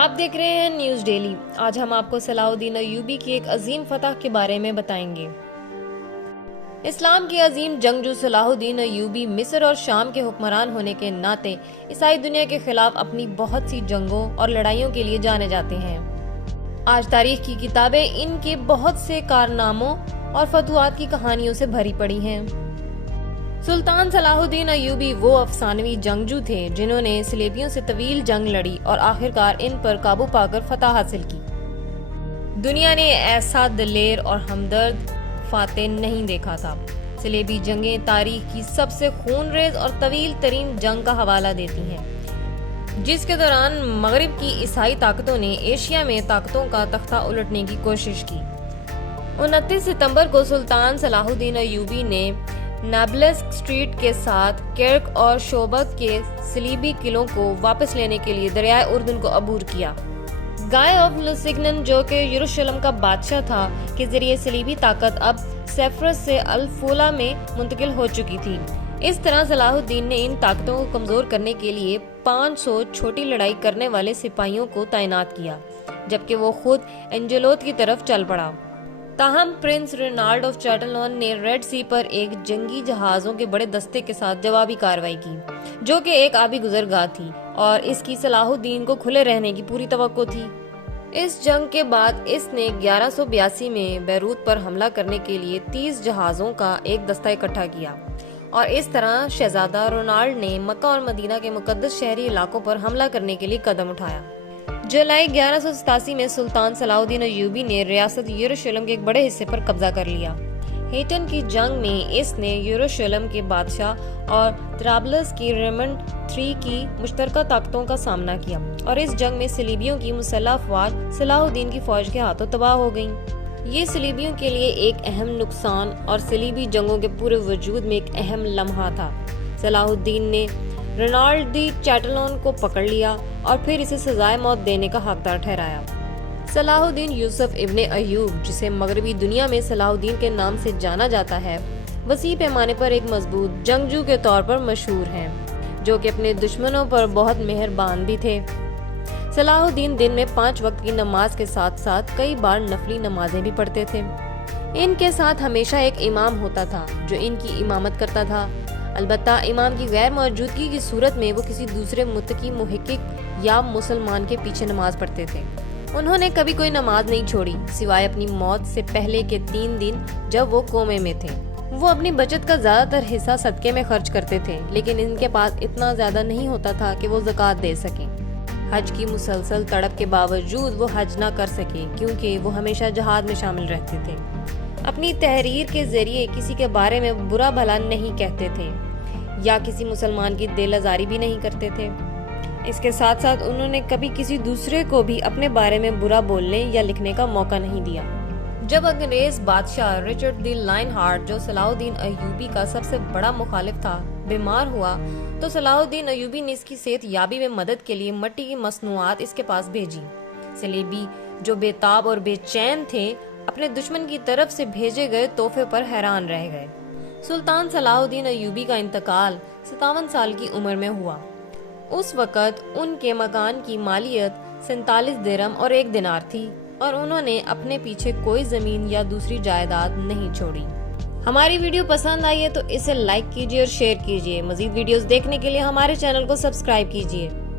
آپ دیکھ رہے ہیں نیوز ڈیلی۔ آج ہم آپ کو صلاح الدین ایوبی کی ایک عظیم فتح کے بارے میں بتائیں گے۔ اسلام کے عظیم جنگجو صلاح الدین ایوبی مصر اور شام کے حکمران ہونے کے ناطے عیسائی دنیا کے خلاف اپنی بہت سی جنگوں اور لڑائیوں کے لیے جانے جاتے ہیں۔ آج تاریخ کی کتابیں ان کے بہت سے کارناموں اور فتوحات کی کہانیوں سے بھری پڑی ہیں۔ سلطان صلاح الدین ایوبی وہ افسانوی جنگجو تھے جنہوں نے صلیبیوں سے طویل جنگ لڑی اور آخرکار ان پر قابو پا کر فتح حاصل کی۔ دنیا نے ایسا دلیر اور ہمدرد فاتح نہیں دیکھا تھا۔ صلیبی جنگیں تاریخ کی سب سے خون ریز اور طویل ترین جنگ کا حوالہ دیتی ہیں، جس کے دوران مغرب کی عیسائی طاقتوں نے ایشیا میں طاقتوں کا تختہ الٹنے کی کوشش کی۔ 29 ستمبر کو سلطان صلاح الدین ایوبی نے نابلس اسٹریٹ کے ساتھ کرک اور شوبک کے صلیبی قلعوں کو واپس لینے کے لیے دریائے اردن کو عبور کیا۔ گائے آف لوسیگنن، جو کہ یروشلم کا بادشاہ تھا، کے ذریعے صلیبی طاقت اب سیفرس سے الفولا میں منتقل ہو چکی تھی۔ اس طرح صلاح الدین نے ان طاقتوں کو کمزور کرنے کے لیے 500 چھوٹی لڑائی کرنے والے سپاہیوں کو تعینات کیا، جبکہ وہ خود انجلوت کی طرف چل پڑا۔ تاہم پرنس رینالڈ آف چیٹلون نے ریڈ سی پر ایک جنگی جہازوں کے بڑے دستے کے ساتھ جوابی کارروائی کی، جو کہ ایک آبی گزرگاہ تھی، اور اس کی صلاح الدین کو کھلے رہنے کی پوری توقع تھی۔ اس جنگ کے بعد اس نے 1182 میں بیروت پر حملہ کرنے کے لیے 30 جہازوں کا ایک دستہ اکٹھا کیا، اور اس طرح شہزادہ رونالڈ نے مکہ اور مدینہ کے مقدس شہری علاقوں پر حملہ کرنے کے لیے قدم اٹھایا۔ جولائی 1187 میں سلطان صلاح الدین ایوبی نے ریاست یروشلم کے ایک بڑے حصے پر قبضہ کر لیا۔ ہیٹن کی جنگ میں اس نے یروشلم کے بادشاہ اور طرابلس کی ریمنڈ III کی مشترکہ طاقتوں کا سامنا کیا، اور اس جنگ میں صلیبیوں کی مسلح افواج صلاح الدین کی فوج کے ہاتھوں تباہ ہو گئیں۔ یہ صلیبیوں کے لیے ایک اہم نقصان اور صلیبی جنگوں کے پورے وجود میں ایک اہم لمحہ تھا۔ صلاح الدین نے رینالڈ دی چیٹلون کو پکڑ لیا اور پھر اسے سزائے موت دینے کا حقدار ٹھہرایا۔ صلاح الدین یوسف ابن ایوب، جسے مغربی دنیا میں صلاح الدین کے نام سے جانا جاتا ہے، وسیع پیمانے پر ایک مضبوط جنگجو کے طور پر مشہور ہیں، جو کہ اپنے دشمنوں پر بہت مہربان بھی تھے۔ صلاح الدین دن میں 5 وقت کی نماز کے ساتھ ساتھ کئی بار نفلی نمازیں بھی پڑھتے تھے۔ ان کے ساتھ ہمیشہ ایک امام ہوتا تھا جو ان کی امامت کرتا تھا، البتہ امام کی غیر موجودگی کی صورت میں وہ کسی دوسرے متقی محقق یا مسلمان کے پیچھے نماز پڑھتے تھے۔ انہوں نے کبھی کوئی نماز نہیں چھوڑی، سوائے اپنی موت سے پہلے کے 3 دن جب وہ کومے میں تھے۔ وہ اپنی بچت کا زیادہ تر حصہ صدقے میں خرچ کرتے تھے، لیکن ان کے پاس اتنا زیادہ نہیں ہوتا تھا کہ وہ زکوٰۃ دے سکیں۔ حج کی مسلسل تڑپ کے باوجود وہ حج نہ کر سکے، کیونکہ وہ ہمیشہ جہاد میں شامل رہتے تھے۔ اپنی تحریر کے ذریعے کسی کے بارے میں برا بھلا نہیں کہتے تھے یا کسی مسلمان کی دل آزاری بھی نہیں کرتے تھے۔ اس کے ساتھ ساتھ انہوں نے کبھی کسی دوسرے کو بھی اپنے بارے میں برا بولنے یا لکھنے کا موقع نہیں دیا۔ جب انگریز بادشاہ رچرڈ دی لائن ہارٹ، جو صلاح الدین ایوبی کا سب سے بڑا مخالف تھا، بیمار ہوا، تو صلاح الدین ایوبی نے اس کی صحت یابی میں مدد کے لیے مٹی کی مصنوعات اس کے پاس بھیجی۔ صلیبی، جو بے تاب اور بے چین تھے، اپنے دشمن کی طرف سے بھیجے گئے تحفے پر حیران رہ گئے۔ سلطان صلاح الدین ایوبی کا انتقال 57 سال کی عمر میں ہوا۔ اس وقت ان کے مکان کی مالیت 47 درہم اور 1 دینار تھی، اور انہوں نے اپنے پیچھے کوئی زمین یا دوسری جائیداد نہیں چھوڑی۔ ہماری ویڈیو پسند آئی ہے تو اسے لائک کیجیے اور شیئر کیجیے۔ مزید ویڈیوز دیکھنے کے لیے ہمارے چینل کو سبسکرائب کیجیے۔